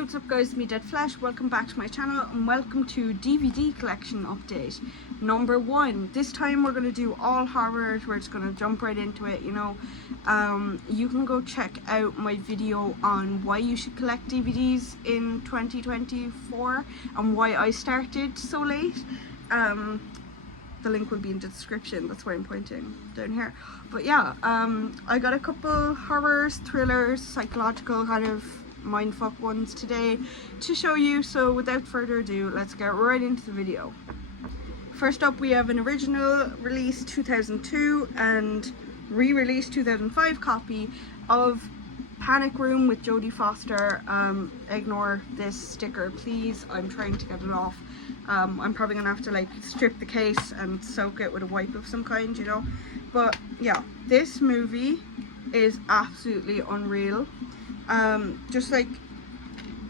What's up guys, me Dead Flash, welcome back to my channel and welcome to DVD collection update number 1. This time we're going to do all horrors, we're just going to jump right into it, you know. You can go check out my video on why you should collect DVDs in 2024 and why I started so late. The link will be in the description, that's why I'm pointing down here. But yeah, I got a couple horrors, thrillers, psychological kind of mindfuck ones today to show you, so without further ado, let's get right into the video. First up, we have an original release 2002 and re-release 2005 copy of Panic Room with Jodie Foster. Ignore this sticker please, I'm trying to get it off. I'm probably gonna have to like strip the case and soak it with a wipe of some kind, you know. But yeah, this movie is absolutely unreal. Just like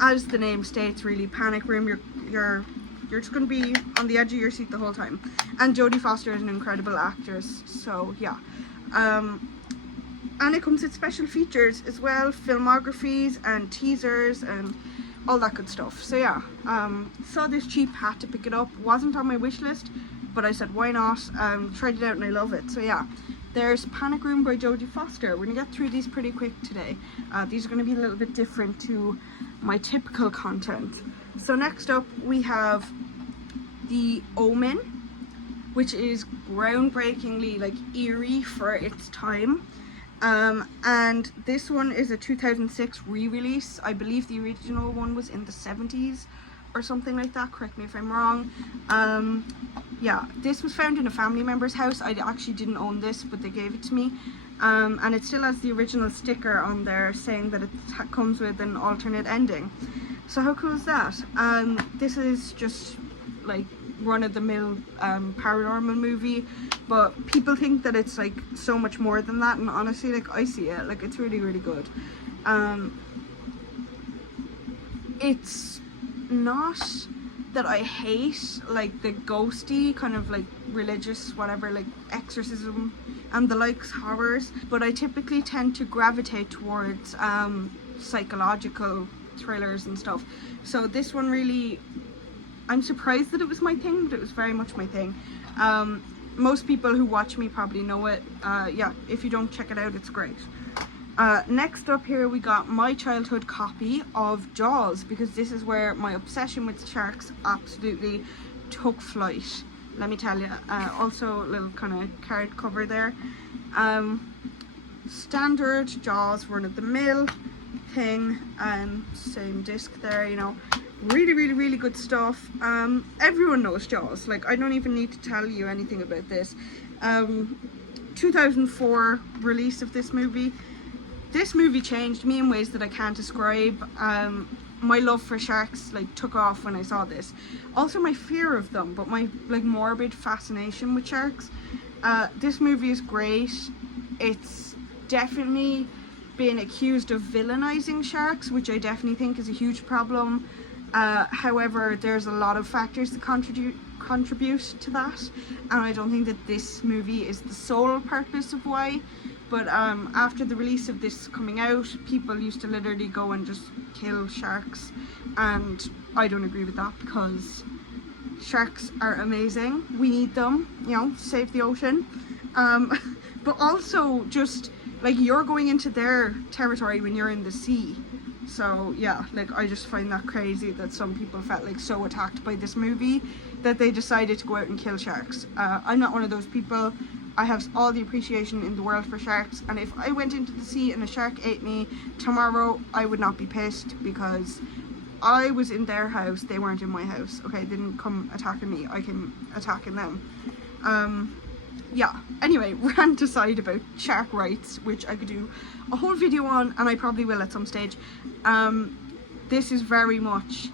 as the name states, really, Panic Room, you're just gonna be on the edge of your seat the whole time, and Jodie Foster is an incredible actress, so yeah. And it comes with special features as well, filmographies and teasers and all that good stuff. So yeah, saw this cheap, had to pick it up, wasn't on my wish list, but I said why not. Tried it out and I love it. So yeah, there's Panic Room by Jodie Foster. We're gonna get through these pretty quick today. These are gonna be a little bit different to my typical content. So next up we have The Omen, which is groundbreakingly like eerie for its time. And this one is a 2006 re-release. I believe the original one was in the 70s or something like that, correct me if I'm wrong. Yeah, this was found in a family member's house. I actually didn't own this, but they gave it to me, and it still has the original sticker on there saying that it comes with an alternate ending. So how cool is that? This is just like run-of-the-mill paranormal movie, but people think that it's like so much more than that, and honestly, like, I see it, like, it's really, really good. It's not that I hate like the ghosty kind of like religious whatever, like exorcism and the likes horrors, but I typically tend to gravitate towards psychological thrillers and stuff. So this one really, I'm surprised that it was my thing, but it was very much my thing. Most people who watch me probably know it. Yeah, if you don't, check it out, it's great. Next up here we got my childhood copy of Jaws, because this is where my obsession with sharks absolutely took flight, let me tell you. Also a little kind of card cover there. Standard Jaws run-of-the-mill thing, and same disc there, you know. Really, really, really good stuff. Everyone knows Jaws, like I don't even need to tell you anything about this. 2004 release of this movie. This movie changed me in ways that I can't describe. My love for sharks like took off when I saw this. Also my fear of them, but my like morbid fascination with sharks. This movie is great. It's definitely been accused of villainizing sharks, which I definitely think is a huge problem. However, there's a lot of factors that contribute to that, and I don't think that this movie is the sole purpose of why. But after the release of this coming out, people used to literally go and just kill sharks, and I don't agree with that, because sharks are amazing. We need them, you know, save the ocean. But also just like you're going into their territory when you're in the sea. So yeah, like I just find that crazy that some people felt like so attacked by this movie that they decided to go out and kill sharks. I'm not one of those people. I have all the appreciation in the world for sharks, and if I went into the sea and a shark ate me tomorrow, I would not be pissed, because I was in their house, they weren't in my house. Okay, they didn't come attacking me, I came attacking them. Yeah, anyway, rant aside about shark rights, which I could do a whole video on, and I probably will at some stage. This is very much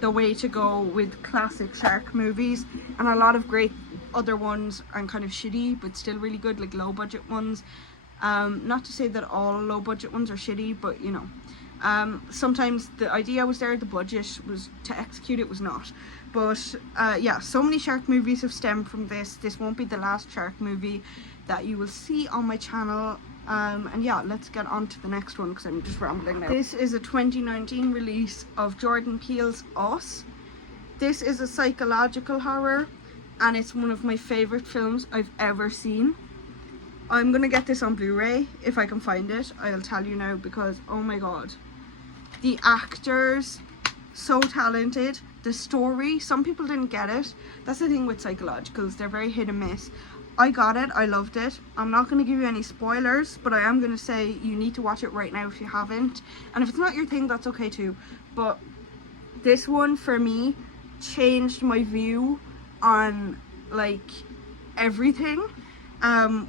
the way to go with classic shark movies, and a lot of great other ones and kind of shitty but still really good, like low budget ones. Not to say that all low budget ones are shitty, but you know, sometimes the idea was there, the budget was to execute it was not. But yeah, so many shark movies have stemmed from this. This won't be the last shark movie that you will see on my channel. And yeah, let's get on to the next one because I'm just rambling now. This is a 2019 release of Jordan Peele's Us. This is a psychological horror and it's one of my favourite films I've ever seen. I'm gonna get this on Blu-ray if I can find it. I'll tell you now because oh my god. The actors, so talented. The story, some people didn't get it. That's the thing with psychologicals, they're very hit and miss. I got it, I loved it. I'm not going to give you any spoilers, but I am going to say you need to watch it right now if you haven't. And if it's not your thing, that's okay too. But this one, for me, changed my view on, like, everything.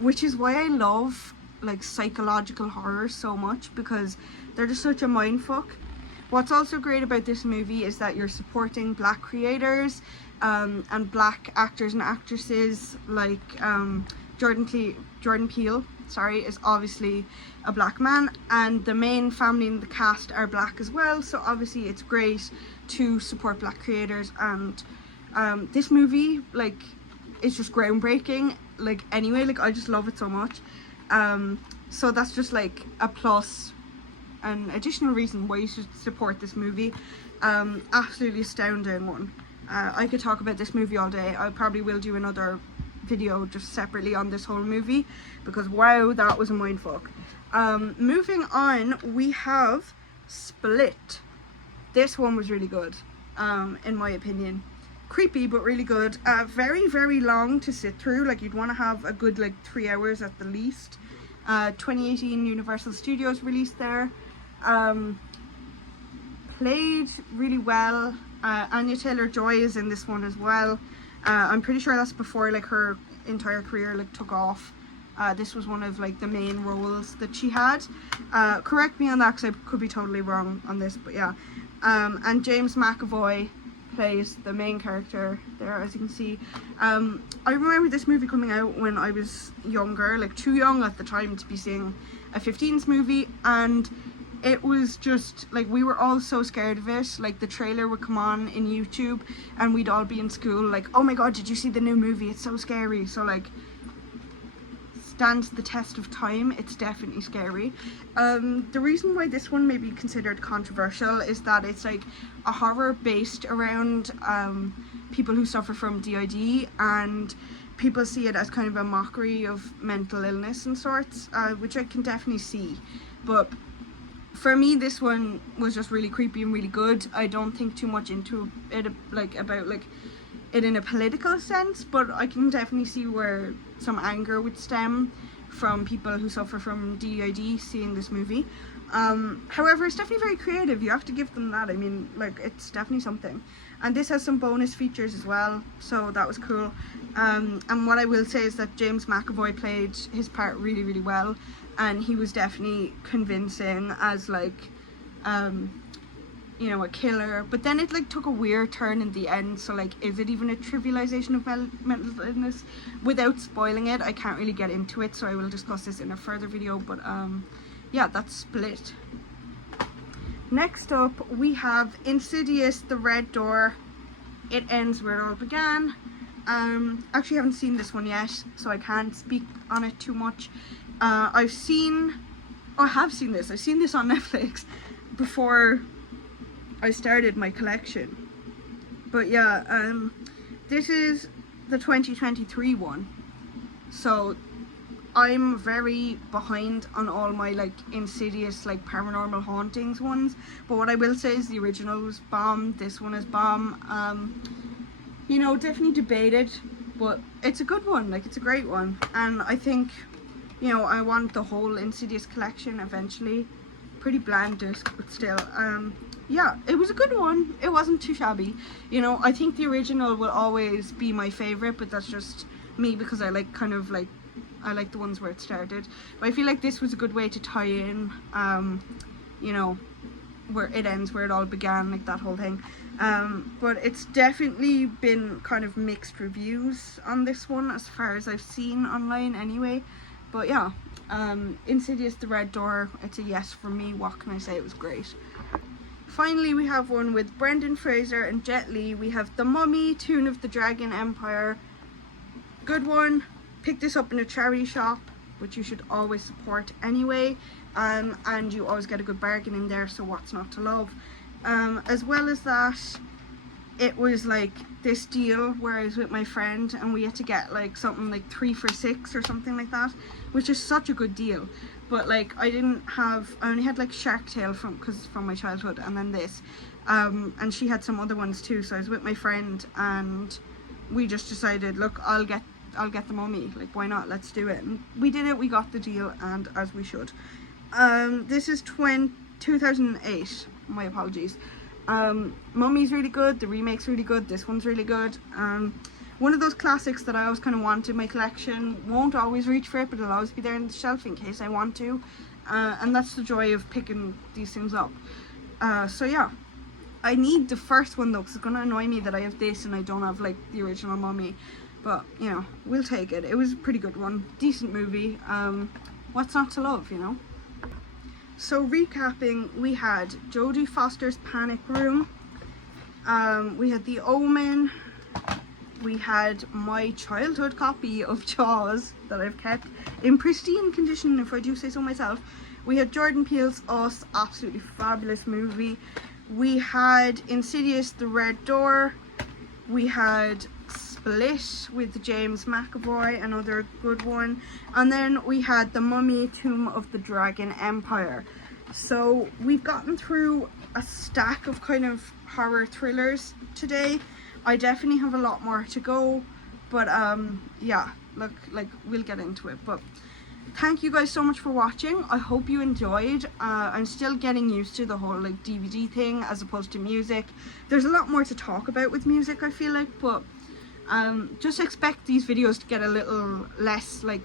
Which is why I love, like, psychological horror so much, because they're just such a mindfuck. What's also great about this movie is that you're supporting black creators, and black actors and actresses, like Jordan Peele, is obviously a black man, and the main family in the cast are black as well, so obviously it's great to support black creators. And this movie, like, is just groundbreaking, like, anyway, like, I just love it so much. So that's just like a plus, an additional reason why you should support this movie. Absolutely astounding one. I could talk about this movie all day. I probably will do another video just separately on this whole movie because wow, that was a mindfuck. Moving on, we have Split. This one was really good, in my opinion. Creepy but really good. Very, very long to sit through. Like, you'd want to have a good, like, 3 hours at the least. 2018 Universal Studios released there. Played really well. Anya Taylor-Joy is in this one as well. I'm pretty sure that's before, like, her entire career, like, took off. This was one of, like, the main roles that she had. Correct me on that because I could be totally wrong on this, but yeah. And James McAvoy plays the main character there, as you can see. I remember this movie coming out when I was younger, like too young at the time to be seeing a 15s movie, and it was just like, we were all so scared of it. Like, the trailer would come on in YouTube and we'd all be in school like, oh my god, did you see the new movie, it's so scary. So, like, stands the test of time, it's definitely scary. The reason why this one may be considered controversial is that it's like a horror based around people who suffer from DID, and people see it as kind of a mockery of mental illness and sorts, which I can definitely see. But for me, this one was just really creepy and really good. I don't think too much into it, like, about, like, it in a political sense, but I can definitely see where some anger would stem from people who suffer from DID seeing this movie. However, it's definitely very creative, you have to give them that. I mean, like, it's definitely something. And this has some bonus features as well, so that was cool. And what I will say is that James McAvoy played his part really, really well, and he was definitely convincing as, like, you know, a killer. But then it, like, took a weird turn in the end, so, like, is it even a trivialization of mental illness? Without spoiling it, I can't really get into it, so I will discuss this in a further video. But yeah, that's Split. Next up, we have Insidious: The Red Door. It Ends Where It All Began. Actually haven't seen this one yet, so I can't speak on it too much. I have seen this. I've seen this on Netflix before I started my collection. But yeah, this is the 2023 one. So I'm very behind on all my, like, Insidious, like, paranormal hauntings ones. But what I will say is the original was bomb. This one is bomb. You know, definitely debated, but it's a good one. Like, it's a great one. And I think, you know, I want the whole Insidious collection eventually. Pretty bland disc, but still. Yeah, it was a good one. It wasn't too shabby. You know, I think the original will always be my favourite, but that's just me because I like, kind of, like, I like the ones where it started. But I feel like this was a good way to tie in, you know, where it ends, where it all began, like that whole thing. But it's definitely been kind of mixed reviews on this one as far as I've seen online anyway. But yeah, Insidious The Red Door, it's a yes from me. What can I say? It was great. Finally, we have one with Brendan Fraser and Jet Li. We have The Mummy, Tomb of the Dragon Empire. Good one. Pick this up in a charity shop, which you should always support anyway. And you always get a good bargain in there, so what's not to love? As well as that, it was like this deal where I was with my friend and we had to get like something like 3 for $6 or something like that, which is such a good deal. But like I only had like Shark Tale from my childhood, and then this, and she had some other ones too. So I was with my friend and we just decided, look, I'll get The Mummy, like why not, let's do it. And we did it, we got the deal, and as we should. This is 2008, my apologies. Mummy's really good, the remake's really good, this one's really good. One of those classics that I always kind of want in my collection. Won't always reach for it, but it'll always be there in the shelf in case I want to. And that's the joy of picking these things up. So yeah, I need the first one though, because it's going to annoy me that I have this and I don't have like the original Mummy. But you know, we'll take it. It was a pretty good one, decent movie. What's not to love, you know? So recapping, we had Jodie Foster's Panic Room, we had The Omen, we had my childhood copy of Jaws that I've kept in pristine condition, if I do say so myself. We had Jordan Peele's Us, absolutely fabulous movie. We had Insidious The Red Door. We had Split with James McAvoy, another good one. And then we had The Mummy, Tomb of the Dragon Empire. So we've gotten through a stack of kind of horror thrillers today. I definitely have a lot more to go, but yeah, look, like we'll get into it. But thank you guys so much for watching. I hope you enjoyed. I'm still getting used to the whole like DVD thing as opposed to music. There's a lot more to talk about with music, I feel like, but just expect these videos to get a little less like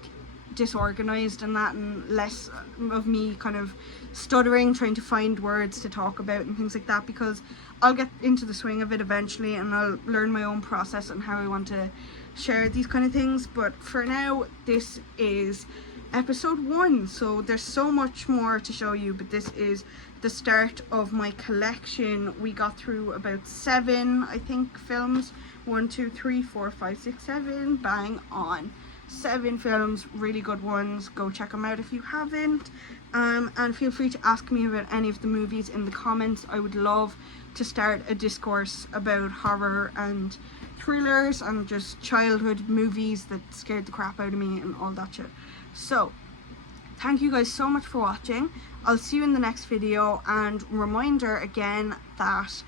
disorganized and that, and less of me kind of stuttering trying to find words to talk about and things like that, because I'll get into the swing of it eventually and I'll learn my own process and how I want to share these kind of things. But for now, this is episode 1, so there's so much more to show you, but this is the start of my collection. We got through about 7, I think, films. 1, 2, 3, 4, 5, 6, 7, bang on. 7 films, really good ones. Go check them out if you haven't. And feel free to ask me about any of the movies in the comments. I would love to start a discourse about horror and thrillers and just childhood movies that scared the crap out of me and all that shit. So thank you guys so much for watching. I'll see you in the next video, and reminder again that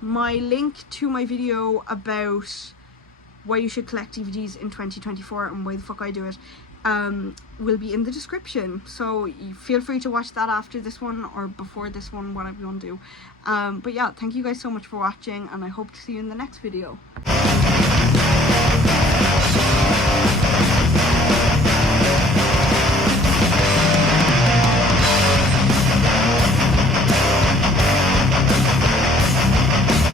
my link to my video about why you should collect DVDs in 2024 and why the fuck I do it will be in the description, so you feel free to watch that after this one or before this one, whatever you want to do. But yeah, thank you guys so much for watching, and I hope to see you in the next video.